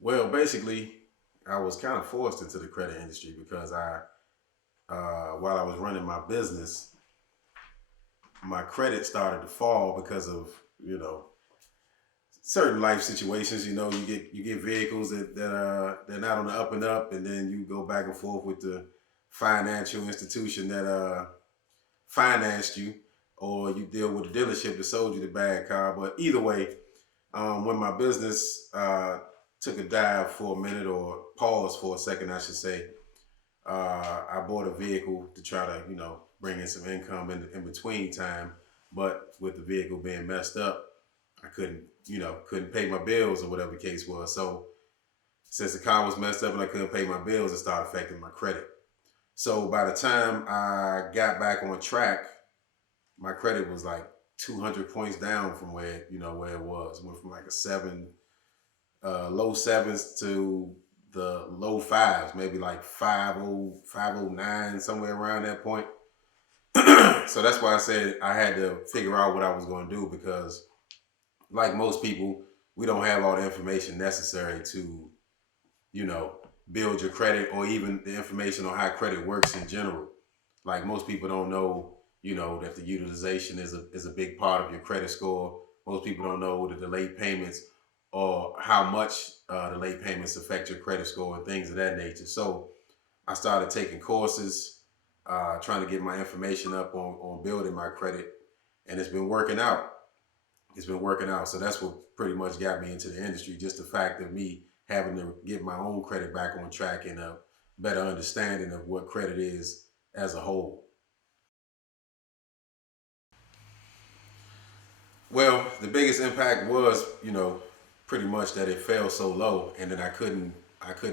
Well, basically, I was kind of forced into the credit industry because while I was running my business, my credit started to fall because of you know certain life situations. You get vehicles that they're not on the up and up, and then you go back and forth with the financial institution that financed you, or you deal with the dealership that sold you the bad car. But either way, when my business took a dive for a minute, or paused for a second, I should say, I bought a vehicle to try to, bring in some income in between time. But with the vehicle being messed up, I couldn't pay my bills or whatever the case was. So since the car was messed up and I couldn't pay my bills, it started affecting my credit. So by the time I got back on track, my credit was like 200 points down from where it was. It went from like a seven, low sevens to the low fives, maybe like 509, somewhere around that point. So that's why I said I had to figure out what I was going to do because, like most people, we don't have all the information necessary to, you know, build your credit, or even the information on how credit works in general. Like most people don't know, that the utilization is a big part of your credit score. Most people don't know that the late payments, or how much the late payments affect your credit score and things of that nature. So I started taking courses, trying to get my information up on building my credit, and it's been working out. It's been working out. So that's what pretty much got me into the industry. Just the fact of me having to get my own credit back on track, and a better understanding of what credit is as a whole. Well, the biggest impact was, pretty much that it fell so low, and that I couldn't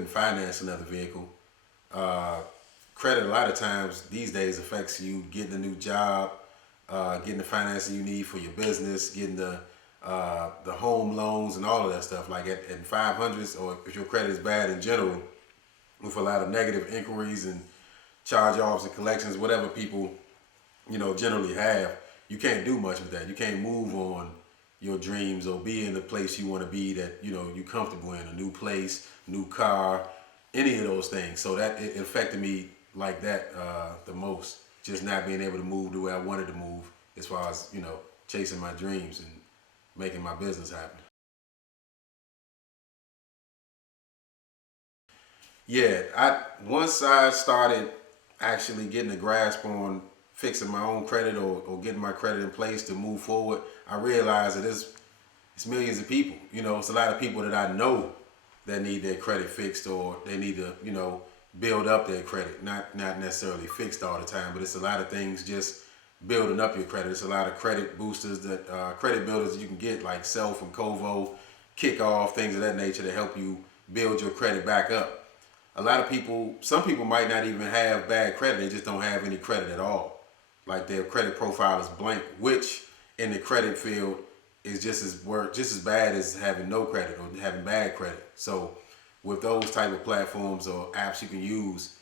finance another vehicle. Uh, Credit a lot of times these days affects you getting a new job, getting the financing you need for your business, getting the home loans and all of that stuff. Like at 500s, or if your credit is bad in general, with a lot of negative inquiries and charge offs and collections, whatever people generally have, you can't do much with that. You can't move on your dreams or be in the place you want to be, that you're comfortable in, a new place, new car, any of those things. So that it affected me like that the most. Just not being able to move the way I wanted to move, as far as chasing my dreams and making my business happen. Yeah, I once I started actually getting a grasp on fixing my own credit, or getting my credit in place to move forward, I realized that it's millions of people. It's a lot of people that I know that need their credit fixed, or they need to, build up their credit. Not necessarily fixed all the time, but it's a lot of things just building up your credit. It's a lot of credit boosters, that credit builders that you can get, like Self and Kovo, Kickoff, things of that nature, to help you build your credit back up. A lot of people, some people might not even have bad credit, they just don't have any credit at all. Like their credit profile is blank, which in the credit field is just as bad as having no credit or having bad credit. So with those type of platforms or apps you can use,